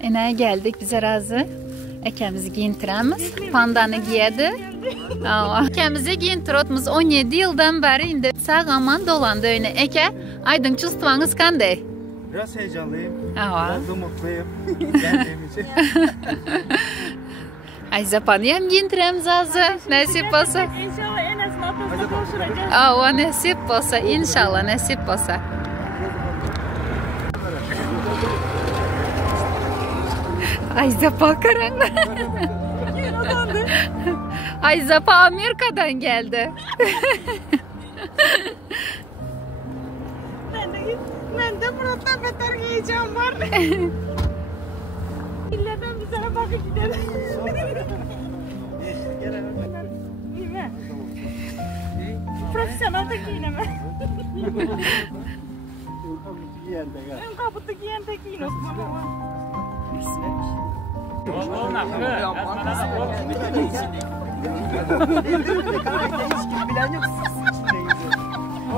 Ene geldik bize razı. Ekemizi giyintiremiz. Pandanı giyedi. Ekemizi giyintirotmuz 17 yıldan beri indi. Sağ aman dolandı öyle. Eke, aydın çustvanız kanday? Biraz heyecanlıyım. Biraz da mutluyum. Geldiğim için. Ay zapanı hem giyintiremiz azı. Nasip olsa. İnşallah en azından atlasına konuşuracağız. Nasip olsa. İnşallah nasip olsa. Ay Zapa karanlık. Ay Zapa Amerika'dan geldi. Ben de burada beter heyecan var. İllerden bir sana bakıp gidelim. İyi mi? Profesyonel de giyineme. Ön kapıda giyen de giyin Osman baba.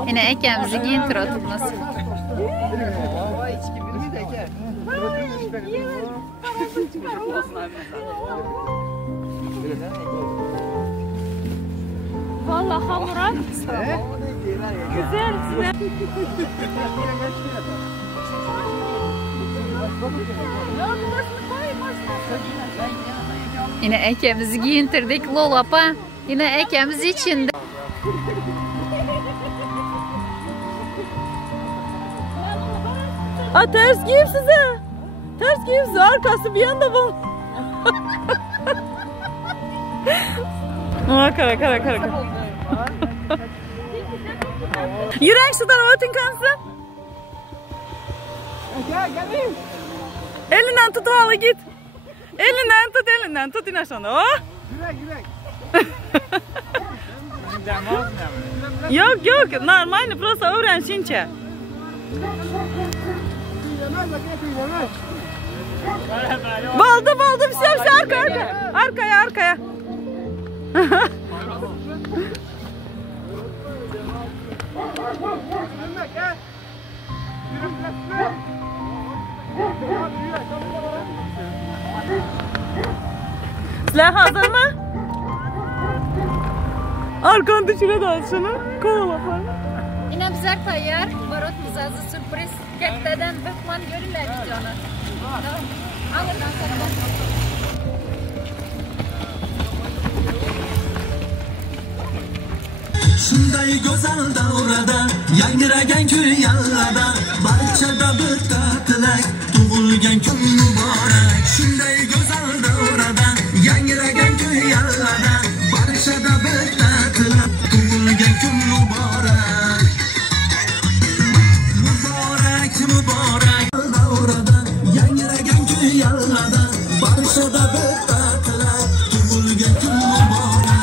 Yine ekemizi giyintir oturmaz. Vallahi hamura güzel. Yine ekemizi giyintirdik Lolapa. Yine ekemiz içinde. Ters giyip size. Ters giyip size. Arkası bir yanda bal. Kara. Yürek şu tarafa atın kansı. Gel. Elinden tut oğlu git. Elinden tut in aşağıda. Oh. Yürek. Yok. Normal. Просто öğren şimdi. Baldı. Все arkaya. Silah hazır mı? Arkanda şurada al şunu. Kovala. Yine bizler tayyar. Barot mizazı sürpriz. Ketteden bıkman görürler biz onu. Alırdan sonra. Shunday go'zal davrada yangragan kun yallada barchada bitta tilak tug'ilgan kun muborak. Shunday go'zal davrada yangragan kun yallada barchada bitta tilak tug'ilgan kun muborak. Muborak davrada yangragan kun yallada barchada bitta tilak tug'ilgan kun muborak.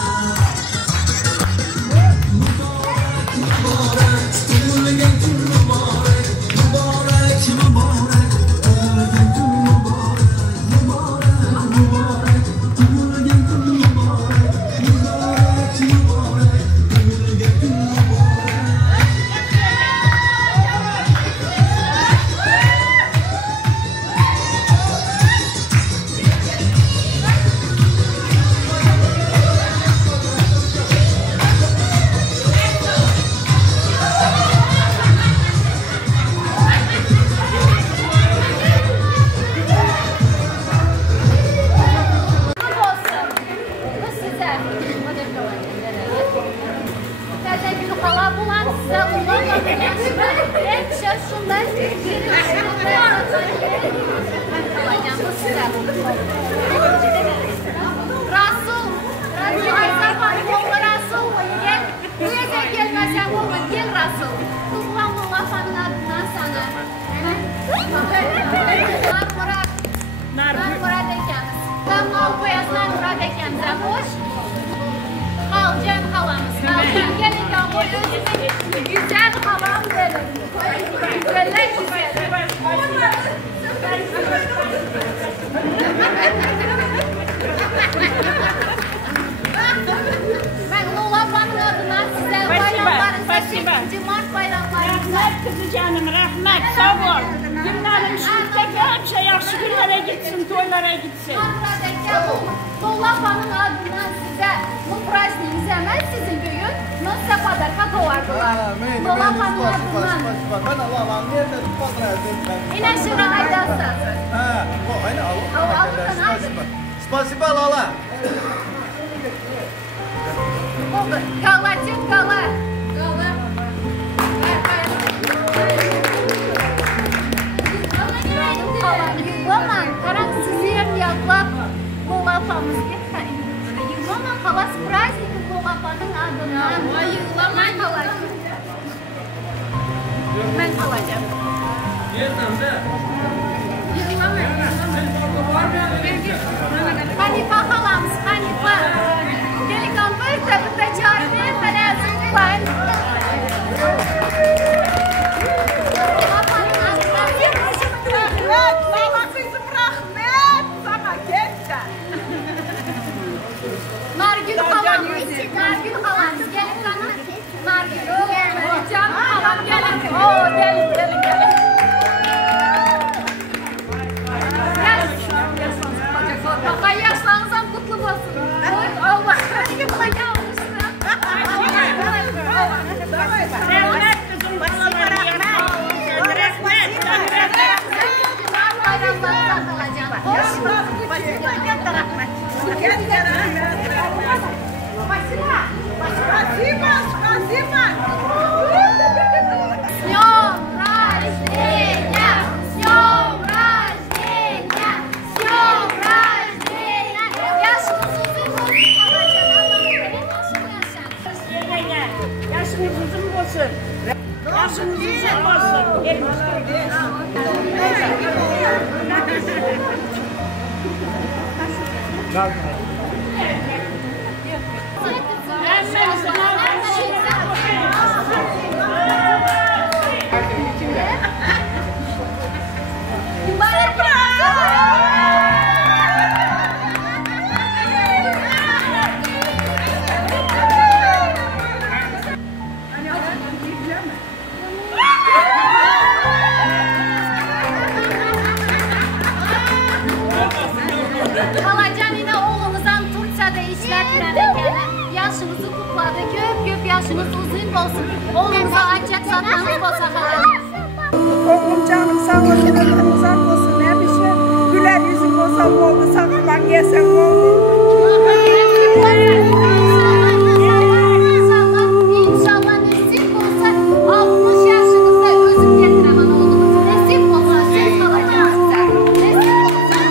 Güzel halam benim. Güzeller güzel. Ben Lolapa'nın adına size bayramlarınızda Cumart bayramlarınızda. Rahmet kızı canım, rahmet, sağ ol. Günlerim şirkete hep şey yaxşı günlere gitsin, toylara gitsin. Dolapa'nın adına size bu prazdniğiniz hemen sizin bugün nasıl padarka kovardılar. Dolapa'nın adına. Ben Allah'ım nerede tutmadım. İne şuna aydasın. Ha, o aynı al. Spasiba Lala. Gala çek gala. Yıllaman, karan sizin yaklap dolapamız gitmeyin. Yıllaman havas prazdnik dolapanın adına. Yıllaman kalacak. Ben kalacağım. Hanifa halamız, Hanifa. Delikan bir tabutta çarpıya terazim var. Nargül halamız, Nargül halamız. Gelin bana. Nargül, can halam gelin. Oo, gelin, gelin, gelin. Bak yaşlanırsam kutlu olsun. Allah yıkla almışsın. Rahmet kızım, başına rahmet. Bayramlarına kalacağım. Yaşınız uzun olsun. Yaşınız uzun olsun. Halacan yine oğlumuzdan Turkça'da işletmene gene yaşınızı kutladı. Köp yaşınız uzun olsun. Oğlumuza açacak satmanız olsa halacan. Oğlum canım sağ olsun, ömrün uzak olsun. Ne bir şey güler yüzün olsa oldu, sağlaman yesen oldu. İnşallah nasip olsa 60 yaşınızda özüm getiremen oğlumuz. Nasip olsa söz alacağım size. Nasip olsa.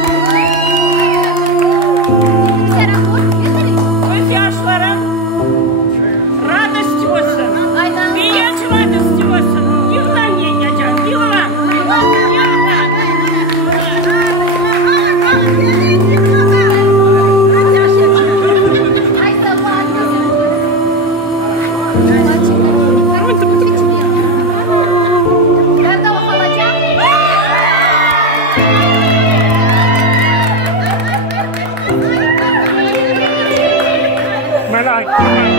Göz yaşların radost olsun. Aydan Bir yaş radost olsun. Yılan yiyeceğim, yılan. ay sabah ben de okuyacağım. Merak etme.